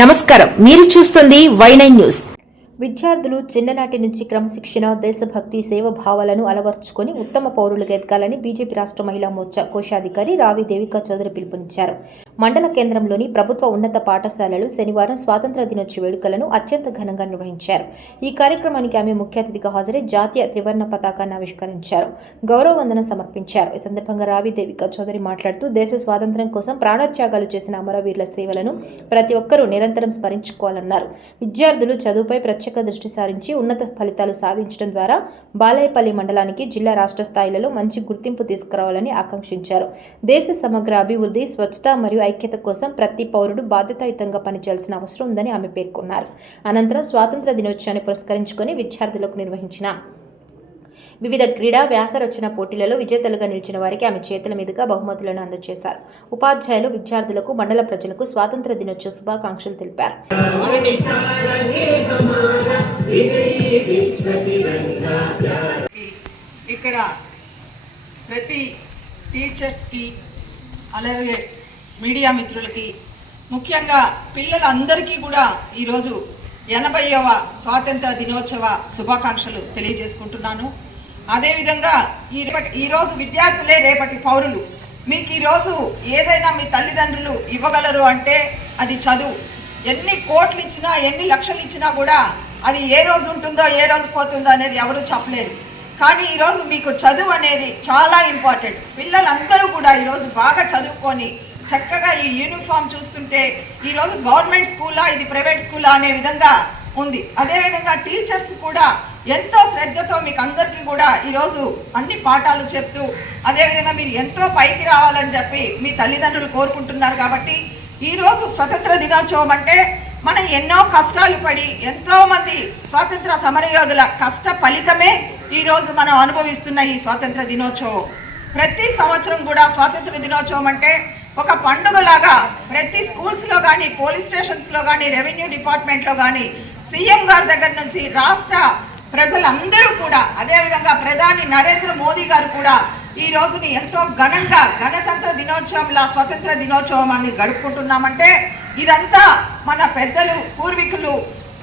నమస్కారం, మీరు చూస్తుంది Y9 న్యూస్. విద్యార్థులు చిన్ననాటి నుంచి క్రమశిక్షణ, దేశభక్తి, సేవభావాలను అలవర్చుకొని ఉత్తమ పౌరులుగా ఎదగాలని బీజేపీ రాష్ట్ర మహిళా మోర్చా కోశాధికారి రావి దేవికా చౌదరి పిలుపునిచ్చారు. మండల కేంద్రంలోని ప్రభుత్వ ఉన్నత పాఠశాలలు శనివారం స్వాతంత్ర దినోత్సవ వేడుకలను అత్యంత ఘనంగా నిర్వహించారు. ఈ కార్యక్రమానికి ఆమె ముఖ్య అతిథిగా హాజరై జాతీయ త్రివర్ణ పతాకాన్ని ఆవిష్కరించారు, గౌరవ వందనం సమర్పించారు. ఈ సందర్భంగా రావి దేవికా చౌదరి మాట్లాడుతూ దేశ స్వాతంత్ర్యం కోసం ప్రాణత్యాగాలు చేసిన అమరవీరుల సేవలను ప్రతి ఒక్కరూ నిరంతరం స్మరించుకోవాలన్నారు. విద్యార్థులు చదువుపై ప్రత్యేక దృష్టి సారించి ఉన్నత ఫలితాలు సాధించడం ద్వారా బాలాయపల్లి మండలానికి జిల్లా రాష్ట్ర స్థాయిలలో మంచి గుర్తింపు తీసుకురావాలని ఆకాంక్షించారు. దేశ సమగ్ర అభివృద్ధి, స్వచ్ఛత మరియు ఐక్యత కోసం ప్రతి పౌరుడు బాధ్యతాయుతంగా పనిచేయాల్సిన అవసరం ఉందని ఆమె పేర్కొన్నారు. అనంతరం స్వాతంత్ర దినోత్సవాన్ని పురస్కరించుకొని విద్యార్థులకు నిర్వహించిన వివిధ క్రీడా వ్యాసరచన పోటీలలో విజేతలుగా నిలిచిన వారికి ఆమె చేతుల మీదుగా బహుమతులను అందజేశారు. ఉపాధ్యాయులు, విద్యార్థులకు, మండల ప్రజలకు స్వాతంత్ర దినోత్సవ శుభాకాంక్షలు తెలిపారు. ఇక్కడ ప్రతి టీచర్స్కి, అలాగే మీడియా మిత్రులకి, ముఖ్యంగా పిల్లలందరికీ కూడా ఈరోజు 80వ స్వాతంత్ర దినోత్సవ శుభాకాంక్షలు తెలియజేసుకుంటున్నాను. అదేవిధంగా ఈరోజు విద్యార్థులే రేపటి పౌరులు. మీకు ఈరోజు ఏదైనా మీ తల్లిదండ్రులు ఇవ్వగలరు అంటే అది చదువు. ఎన్ని కోట్లు ఇచ్చినా, ఎన్ని లక్షలు ఇచ్చినా కూడా అది ఏ రోజు ఉంటుందో, ఏ రోజు పోతుందో అనేది ఎవరు చెప్పలేరు. కానీ ఈరోజు మీకు చదువు అనేది చాలా ఇంపార్టెంట్. పిల్లలందరూ కూడా ఈరోజు బాగా చదువుకొని చక్కగా ఈ యూనిఫామ్ చూస్తుంటే ఈరోజు గవర్నమెంట్ స్కూలా, ఇది ప్రైవేట్ స్కూలా అనే విధంగా ఉంది. అదేవిధంగా టీచర్స్ కూడా ఎంతో శ్రద్ధతో మీకు అందరికీ కూడా ఈరోజు అన్ని పాఠాలు చెప్తూ, అదేవిధంగా మీరు ఎంతో పైకి రావాలని చెప్పి మీ తల్లిదండ్రులు కోరుకుంటున్నారు. కాబట్టి ఈరోజు స్వతంత్ర దినోత్సవం అంటే మనం ఎన్నో కష్టాలు పడి ఎంతోమంది స్వాతంత్ర సమరయోధుల కష్ట ఫలితమే ఈరోజు మనం అనుభవిస్తున్న ఈ స్వాతంత్ర దినోత్సవం. ప్రతి సంవత్సరం కూడా స్వాతంత్ర దినోత్సవం అంటే ఒక పండుగలాగా ప్రతి స్కూల్స్లో కానీ, పోలీస్ స్టేషన్స్లో కానీ, రెవెన్యూ డిపార్ట్మెంట్లో కానీ, సీఎం గారి దగ్గర నుంచి రాష్ట్ర ప్రజలందరూ కూడా, అదేవిధంగా ప్రధాని నరేంద్ర మోదీ గారు కూడా ఈ రోజుని ఎంతో ఘనంగా గణతంత్ర దినోత్సవంలా స్వతంత్ర దినోత్సవాన్ని గడుపుకుంటున్నామంటే ఇదంతా మన పెద్దలు, పూర్వీకులు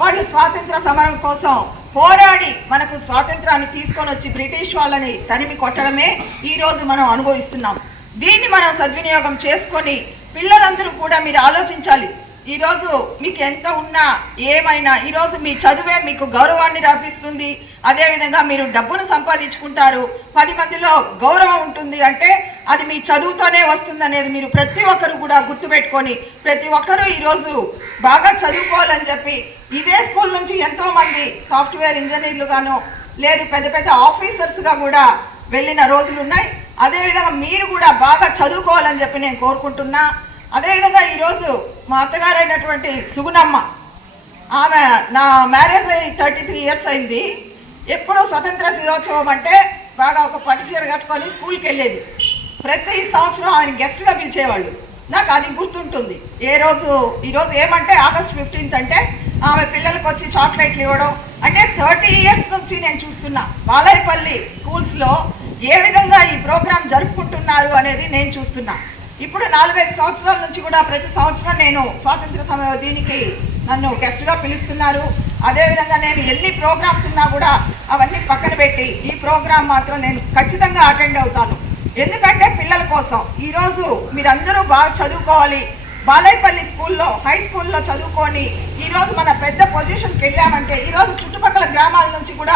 వాళ్ళు స్వాతంత్ర సమరం కోసం పోరాడి మనకు స్వాతంత్రాన్ని తీసుకొని వచ్చి బ్రిటిష్ వాళ్ళని తరిమి కొట్టడమే ఈరోజు మనం అనుభవిస్తున్నాం. దీన్ని మనం సద్వినియోగం చేసుకొని పిల్లలందరూ కూడా మీరు ఆలోచించాలి. ఈరోజు మీకు ఎంత ఉన్నా ఏమైనా ఈరోజు మీ చదువే మీకు గౌరవాన్ని రాపిస్తుంది. అదేవిధంగా మీరు డబ్బును సంపాదించుకుంటారు, 10 మందిలో గౌరవం ఉంటుంది అంటే అది మీ చదువుతోనే వస్తుంది అనేది మీరు ప్రతి ఒక్కరు కూడా గుర్తుపెట్టుకొని ప్రతి ఒక్కరూ ఈరోజు బాగా చదువుకోవాలని చెప్పి ఇదే స్కూల్ నుంచి ఎంతోమంది సాఫ్ట్వేర్ ఇంజనీర్లుగానో లేదు పెద్ద పెద్ద ఆఫీసర్స్గా కూడా వెళ్ళిన రోజులు ఉన్నాయి. అదేవిధంగా మీరు కూడా బాగా చదువుకోవాలని చెప్పి నేను కోరుకుంటున్నా. అదేవిధంగా ఈరోజు మా అత్తగారైనటువంటి సుగుణమ్మ, ఆమె నా మ్యారేజ్ అయ్యి 33 ఇయర్స్ అయింది. ఎప్పుడూ స్వతంత్ర దినోత్సవం అంటే బాగా ఒక పట్టు చీర కట్టుకొని స్కూల్కి వెళ్ళేది. ప్రతి సంవత్సరం ఆయన గెస్ట్గా పిలిచేవాళ్ళు. నాకు అది గుర్తుంటుంది. ఈరోజు ఏమంటే ఆగస్ట్ 15 అంటే ఆమె పిల్లలకు వచ్చి చాక్లెట్లు ఇవ్వడం అంటే 30 ఇయర్స్ నుంచి నేను చూస్తున్నా బాలాయపల్లి స్కూల్స్లో ఏ విధంగా ఈ ప్రోగ్రాం జరుపుకుంటున్నారు అనేది నేను చూస్తున్నా. ఇప్పుడు 4-5 సంవత్సరాల నుంచి కూడా ప్రతి సంవత్సరం నేను స్వాతంత్ర సమయ దీనికి నన్ను గెస్ట్గా పిలుస్తున్నారు. అదేవిధంగా నేను ఎన్ని ప్రోగ్రామ్స్ ఉన్నా కూడా అవన్నీ పక్కన పెట్టి ఈ ప్రోగ్రాం మాత్రం నేను ఖచ్చితంగా అటెండ్ అవుతాను. ఎందుకంటే పిల్లల కోసం ఈరోజు మీరందరూ బాగా చదువుకోవాలి. బాలాయపల్లి స్కూల్లో, హై స్కూల్లో చదువుకొని ఈరోజు మన పెద్ద పొజిషన్కి వెళ్ళామంటే ఈరోజు చుట్టుపక్కల గ్రామాల నుంచి కూడా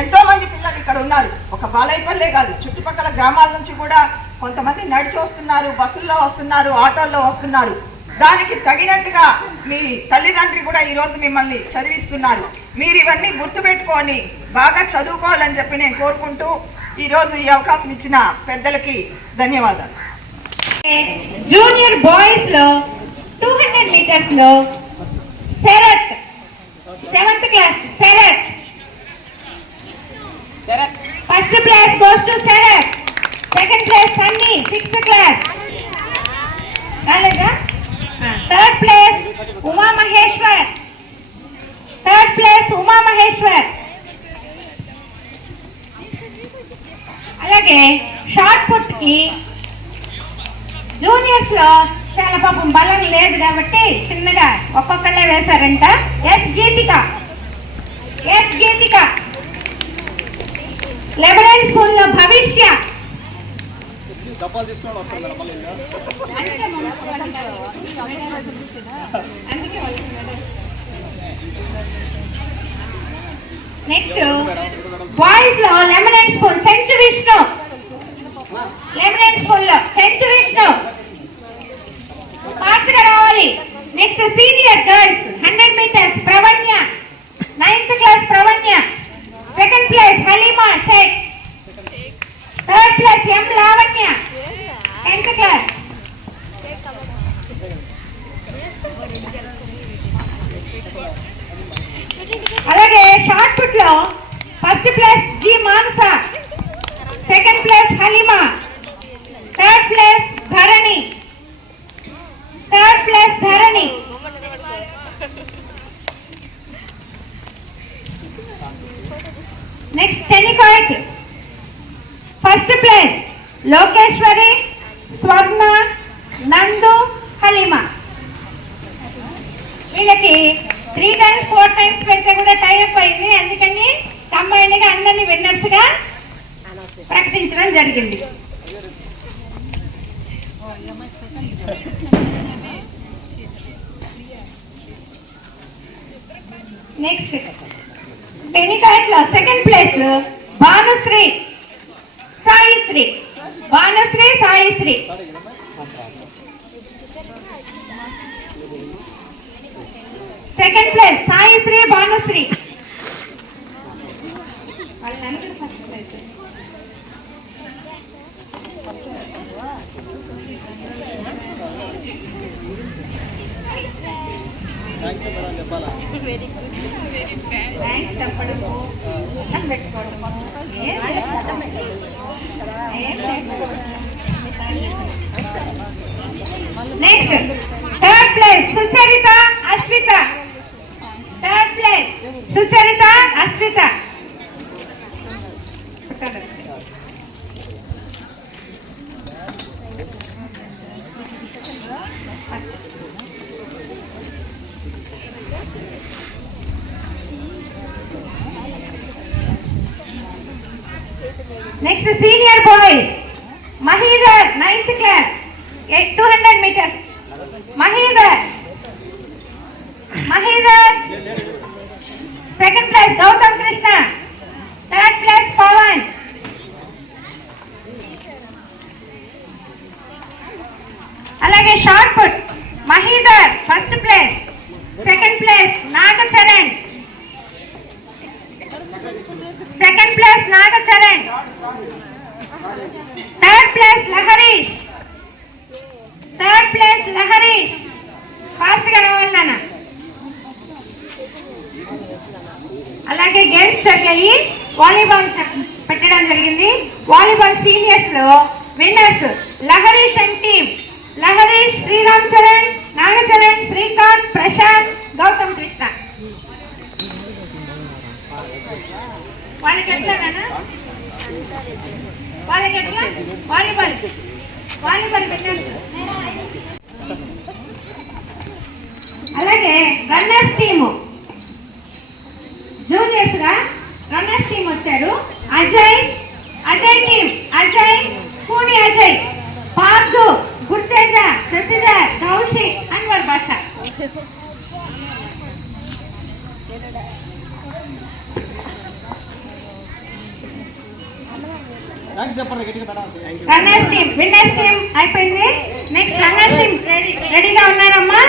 ఎంతోమంది పిల్లలు ఇక్కడ ఉన్నారు. ఒక బాలాయపల్లే కాదు, చుట్టుపక్కల గ్రామాల నుంచి కూడా కొంతమంది నడిచి వస్తున్నారు, బస్సుల్లో వస్తున్నారు, ఆటోల్లో వస్తున్నారు. దానికి తగినట్టుగా మీ తల్లిదండ్రులు కూడా ఈరోజు మిమ్మల్ని చదివిస్తున్నారు. మీరు ఇవన్నీ గుర్తుపెట్టుకొని బాగా చదువుకోవాలని చెప్పి నేను కోరుకుంటూ ఈరోజు ఈ అవకాశం ఇచ్చిన పెద్దలకి ధన్యవాదాలు. జూనియర్ బాయ్స్ లో 200 మీటర్స్ లో Sarath 7th class first place goes to Sarath. Second place Sunny 6th class. అలాగా థర్డ్ ప్లేస్ ఉమా మహేశ్వర్. అలాగే షార్ట్ పుట్ కి జూనియర్స్ లో చాలా పాపం బలం లేదు కాబట్టి చిన్నగా ఒక్కొక్కళ్ళే వేశారంట. ఎస్ గీతిక, ఎస్ గీతిక. లెబనన్ స్కూల్లో భవిష్య. నెక్స్ట్ బాయ్స్ లో లెమనన్ స్కూల్ సెంచు విష్ణు, లెమనన్ స్కూల్లో సెంచు విష్ణు ఫాస్ట్ గా రావాలి. Next senior girls 100 meters Pravanya, 9th class Pravanya. Second place Halima Shaik, third place M Lavanya, 10th class. అలాగే షార్ట్ పుట్ లో first place G Manasa, second place Halima, third place Dharani, third place Dharani. Next tennikoit first place Lokeshwari, Swarna, Nandu, Halima. వీళ్ళకి 3 times 4 times పెడితే కూడా type అయింది, అందుకని combined గా అందరినీ winners గా ప్రకటించడం జరిగింది. నెక్స్ట్ టెనికాయిట్ లో second place Bhanushree Saishree, Bhanushree Saishree. Second place Saishree Bhanushree. Next third place Sucharitha Ashwitha, third place Sucharitha Ashwitha. Next senior boys Mahidhar 9th class 200 meters. Mahidhar, Mahidhar. Second place Gautham Krishna, third place Pavan. అలాగే shot put Mahidhar first place, second place Nagacharan, second place Nagacharan, third place Lahareesh, third place Lahareesh. Fast గా రావాలి నాన్న. అలాగే games జరిగాయి, volleyball పెట్టడం జరిగింది. Volleyball seniors లో winners Lahareesh and team, Lahareesh, Sriram Charan, Nagacharan, Srikanth, Prashanth, Gautham Krishna. వాళ్ళకి ఎట్లా వాళ్ళకి ఎట్లా వాలీబాల్, వాలీబాల్ విన్నర్స్. అలాగే రన్నర్స్ టీము జూనియర్స్ గా రన్నర్స్ టీం వచ్చారు. Ajay, Ajay team, Ajay, Pooni Ajay, Parthu, Gurteja, Sashidhar, Kaushik, Anwar Basha. Runners team, winners team అయిపోయింది. నెక్స్ట్ రన్నర్స్ టీం రెడీగా ఉన్నారమ్మా?